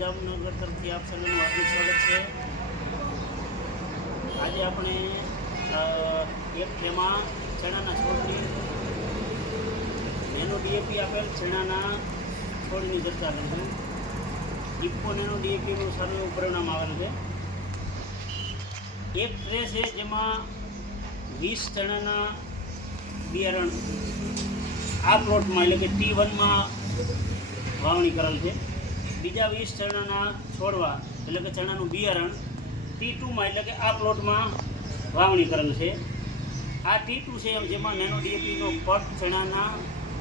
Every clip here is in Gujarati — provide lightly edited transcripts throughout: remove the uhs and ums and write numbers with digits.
જામનગર તરફથી આપ સૌનું હાર્દિક સ્વાગત છે। આજે આપણે એક તેમાં ચણાના છોડની નેનો ડીએપી આપેલ ચણાના છોડની ચર્ચા કરીશું। ઇફકો નેનો ડીએપીનું સારું એવું પરિણામ આવેલું છે। એક ટ્રે છે જેમાં 20 ચણાના બિયારણ આ પ્લોટમાં એટલે કે T1માં વાવણી કરેલ છે। બીજા 20 ચણાના છોડવા એટલે કે ચણાનું બિયારણ T2માં એટલે કે આ પ્લોટમાં વાવણી કરેલ છે। આ T2 છે જેમાં નેનો ડીએપીનો પટ ચણાના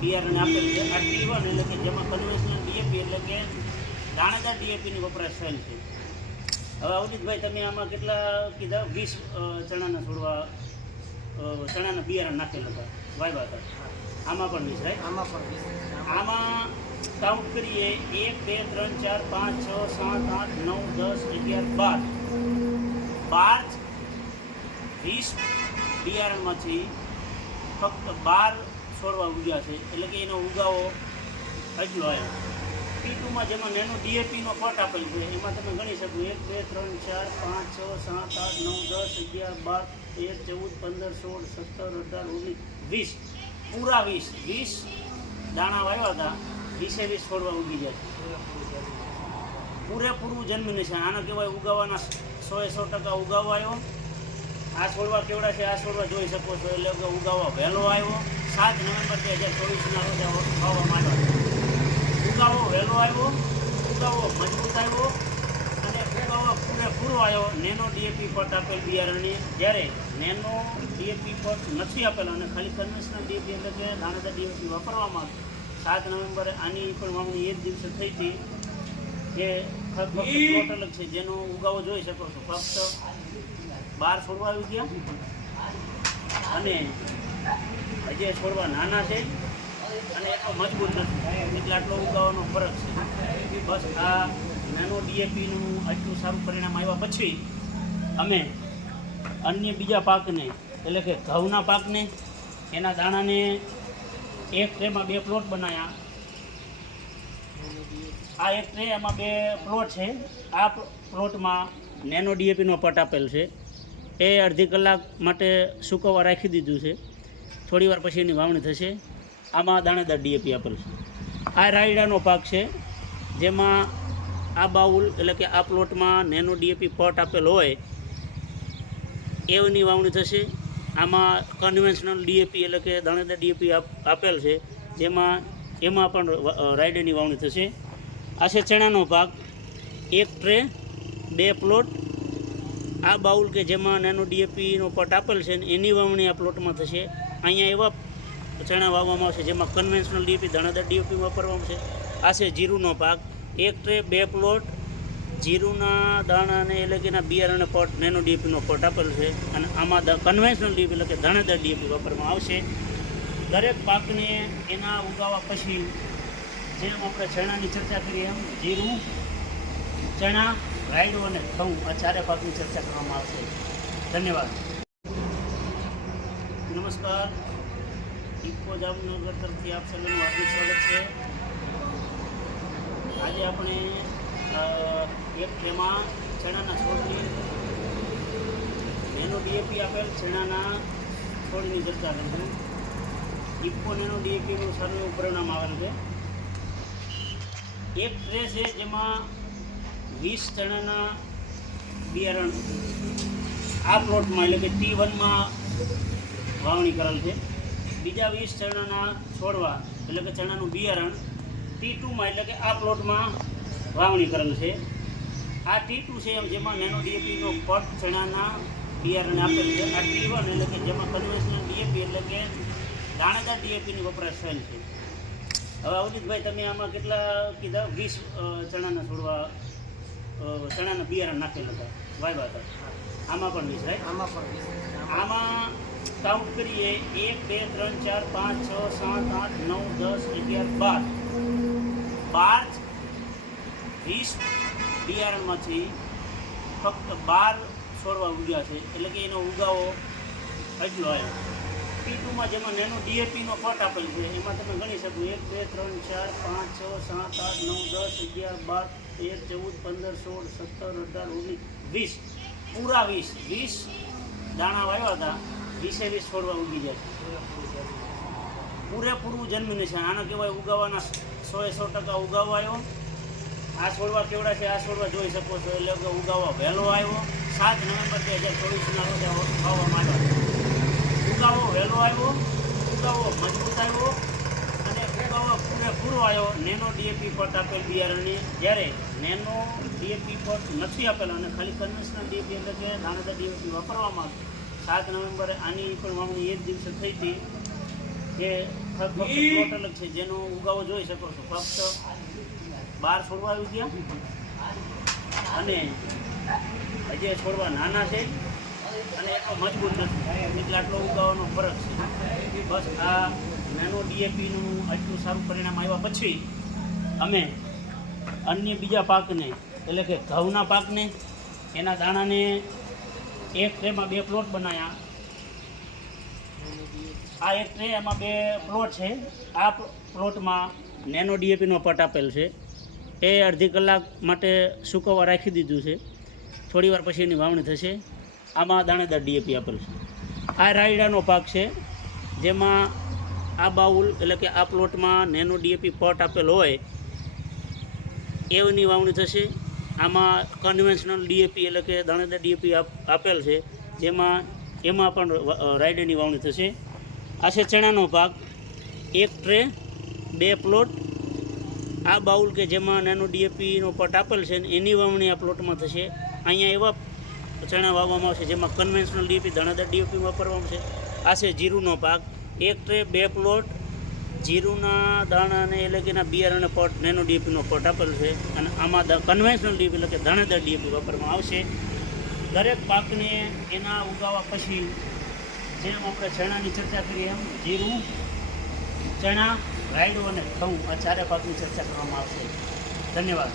બિયારણ આપેલ છે। આ T1 એટલે કે જેમાં કન્વેન્શનલ ડીએપી એટલે કે દાણેદાર ડીએપીની વપરાશ થયેલ છે। હવે અવનીતભાઈ તમે આમાં કેટલા કીધા 20 ચણાના છોડવા ચણાના બિયારણ નાખેલા હતા વાવ્યા હતા। આમાં પણ 20 રાઈટ? આમાં પણ 20। આમાં કાઉન્ટ કરીએ 1 2 3 4 5 6 7 8 9 10 11 12 20 બિયારણમાંથી ફક્ત 12 છોડવા ઉગ્યા છે એટલે કે એનો ઉગાવો એટલો આવ્યો। T2માં જેમાં નેનો ડીએપીનો પટ આપેલ છે એમાં તમે ગણી શકો 1 2 3 4 5 6 7 8 9 10 11 12 13 14 15 16 17 18 19 20 પૂરા 20 દાણા વાવ્યા હતા 20 છોડવા ઉગી જાય છે। પૂરેપૂરું જન્મિનેશન આના કહેવાય ઉગાવાના 100% ઉગાવો આવ્યો। આ છોડવા કેવડા છે આ છોડવા જોઈ શકો છો એટલે કે ઉગાવા વહેલો આવ્યો। 7 નવેમ્બર 2024ના રોજ વાવવા માંડ્યો। ઉગાવો વહેલો આવ્યો, ઉગાવો મજબૂત આવ્યો અને ઉગાવો પૂરેપૂરો આવ્યો નેનો ડીએપી પટ આપેલ બિયારણની। જ્યારે નેનો ડીએપી પટ નથી આપેલો અને ખાલી કન્વેન્શનલ ડીએપી એટલે કે દાણેદાર ડીએપી વાપરવામાં 7 નવેમ્બરે આની પણ વાવણી એક દિવસે થઈ હતી જે ફક્ત અલગ છે જેનો ઉગાવો જોઈ શકો છો ફક્ત 12 છોડવા આવી ગયા અને હજી છોડવા નાના છે અને એટલો મજબૂત નથી એટલે આટલો ઉગાવાનો ફરક છે। બસ આ નેનો ડીએપીનું આટલું સારું પરિણામ આવ્યા પછી અમે અન્ય બીજા પાકને એટલે કે ઘઉંના પાકને એના દાણાને એક ટ્રેમાં 2 પ્લોટ બનાવ્યા। આ એક ટ્રે એમાં 2 પ્લોટ છે। આ પ્લોટમાં નેનો ડીએપીનો પટ આપેલ છે એ અડધી કલાક માટે સૂકવવા રાખી દીધું છે। થોડી વાર પછી એની વાવણી થશે। આમાં દાણેદાર ડીએપી આપેલ છે। આ રાયડાનો પાક છે જેમાં આ બાઉલ એટલે કે આ પ્લોટમાં નેનો ડીએપી પટ આપેલ હોય એની વાવણી થશે। આમાં કન્વેન્શનલ ડીએપી એટલે કે દાણેદાર ડીએપી આપેલ છે જેમાં એમાં પણ રાયડાની વાવણી થશે। આ છે ચણાનો પાક એક ટ્રે 2 પ્લોટ આ બાઉલ કે જેમાં નેનો ડીએપીનો પટ આપેલ છે એની વાવણી આ પ્લોટમાં થશે। અહીંયા એવા ચણા વાવવામાં આવશે જેમાં કન્વેન્શનલ ડીએપી દાણાદાર ડીએપી વાપરવામાં છે। આ છે જીરુંનો પાક એક ટ્રે 2 પ્લોટ જીરુંના દાણાને એટલે કે એના બિયારણને પટ નેનો ડીએપીનો પટ આપેલ છે અને આમાં કન્વેન્શનલ ડીએપી એટલે કે દાણાદાર ડીએપી વાપરવામાં આવશે। દરેક પાકને એના ઉગાવા પછી જેમ આપણે ચણાની ચર્ચા કરીએ એમ જીરું ચણા રાયડો અને ઘઉં આ ચારે પાકની ચર્ચા કરવામાં આવશે। ધન્યવાદ। નમસ્કાર, ઇફકો જામનગર તરફથી આપ સૌનું હાર્દિક સ્વાગત છે। આજે આપણે એક તેમાં ચણાના છોડની નેનો ડીએપી આપેલ ચણાના છોડની ચર્ચા કરીશું। ઇફકો નેનો ડીએપીનું સારું એવું પરિણામ આવેલું છે। એક ટ્રે છે જેમાં 20 ચણાના બિયારણ આ પ્લોટમાં એટલે કે T1માં વાવણી કરેલ છે। બીજા 20 ચણાના છોડવા એટલે કે ચણાનું બિયારણ T2માં એટલે કે આ પ્લોટમાં વાવણી કરેલ છે। આ T2 છે જેમાં નેનો ડીએપીનો પટ ચણાના બિયારણ આપેલ છે। આ T1 એટલે કે જેમાં કન્વેન્શનલ ડીએપી એટલે કે દાણેદાર ડીએપીની વપરાશ થયેલ છે। હવે અવનીતભાઈ તમે આમાં કેટલા કીધા 20 ચણાના છોડવા ચણાના બિયારણ નાખેલા હતા વાવ્યા હતા। આમાં પણ 20 રાઈટ? આમાં પણ 20। આમાં કાઉન્ટ કરીએ 1 2 3 4 5 6 7 8 9 10 11 12 20 બિયારણમાંથી ફક્ત 12 છોડવા ઉગ્યા છે એટલે કે એનો ઉગાવો એટલો આવ્યો। T2માં જેમાં નેનો ડીએપીનો પટ આપેલ છે એમાં તમે ગણી શકો 1 2 3 4 5 6 7 8 9 10 11 12 13, 14, 15, 16, 17, 18, 19, 20 પૂરા 20 દાણા વાવ્યા હતા. 20 છોડવા ઉગી જાય પૂરેપૂરું જન્મીને છે. આને કહેવાય ઉગાવવાના 100% ઉગાવવા આવ્યો. આ છોડવા કેવડા છે, આ છોડવા જોઈ શકો છો. એટલે કે ઉગાવવા વહેલો આવ્યો. 7 નવેમ્બર 2024ના રોજ વાવવા માંડ્યો. ઉગાવો વહેલો આવ્યો, ઉગાવો મજબૂત આવ્યો અને ઉગાવો પૂરેપૂરો આવ્યો. નેનો ડીએપી પટ આપેલ બિયારણની, જ્યારે નેનો ડીએપી પટ નથી આપેલો અને ખાલી કન્વેન્શનલ ડીએપી એટલે કે દાણેદાર ડીએપી વાપરવામાં આવે. 7 નવેમ્બરે આની પણ વાવણી એ જ દિવસે થઈ હતી. જે ફક્ત પ્લોટ અલગ છે, જેનો ઉગાવો જોઈ શકો છો. ફક્ત 12 છોડવા આવી ગયા અને હજી છોડવા નાના છે અને એટલો મજબૂત નથી, એટલે આટલો ઉગાવાનો ફરક છે. બસ આ નાનો ડીએપીનું આટલું સારું પરિણામ આવ્યા પછી અમે અન્ય બીજા પાકને એટલે કે ઘઉંના પાકને એના દાણાને એક ટ્રેમાં 2 પ્લોટ બનાવ્યા. આ એક ટ્રે એમાં 2 પ્લોટ છે. આ પ્લોટમાં નેનો ડીએપીનો પટ આપેલ છે. એ અડધી કલાક માટે સૂકવવા રાખી દીધું છે. થોડી વાર પછી એની વાવણી થશે. આમાં દાણેદાર ડીએપી આપેલ છે. આ રાયડાનો પાક છે, જેમાં આ બાઉલ એટલે કે આ પ્લોટમાં નેનો ડીએપી પટ આપેલ હોય એની વાવણી થશે. આમાં કન્વેન્શનલ ડીએપી એટલે કે દાણેદાર ડીએપી આપેલ છે, જેમાં એમાં પણ રાયડાની વાવણી થશે. આ છે ચણાનો પાક. એક ટ્રે 2 પ્લોટ. આ બાઉલ કે જેમાં નેનો ડીએપીનો પટ આપેલ છે એની વાવણી આ પ્લોટમાં થશે. અહીંયા એવા ચણા વાવવામાં આવશે જેમાં કન્વેન્શનલ ડીએપી દાણેદાર ડીએપી વાપરવામાં છે. આ છે જીરુનો પાક. એક ટ્રે 2 પ્લોટ જીરુના દાણાને એટલે કે એના બિયારણને પટ નેનો ડીએપીનો પટ આપેલ છે અને આમાં કન્વેન્શનલ ડીએપી એટલે કે દાણેદાર ડીએપી વાપરવામાં આવશે. દરેક પાકને એના ઉગાવા પછી જેમ આપણે ચણાની ચર્ચા કરીએ એમ જીરું, ચણા, રાયડો અને ઘઉં આ 4 પાકની ચર્ચા કરવામાં આવશે. ધન્યવાદ.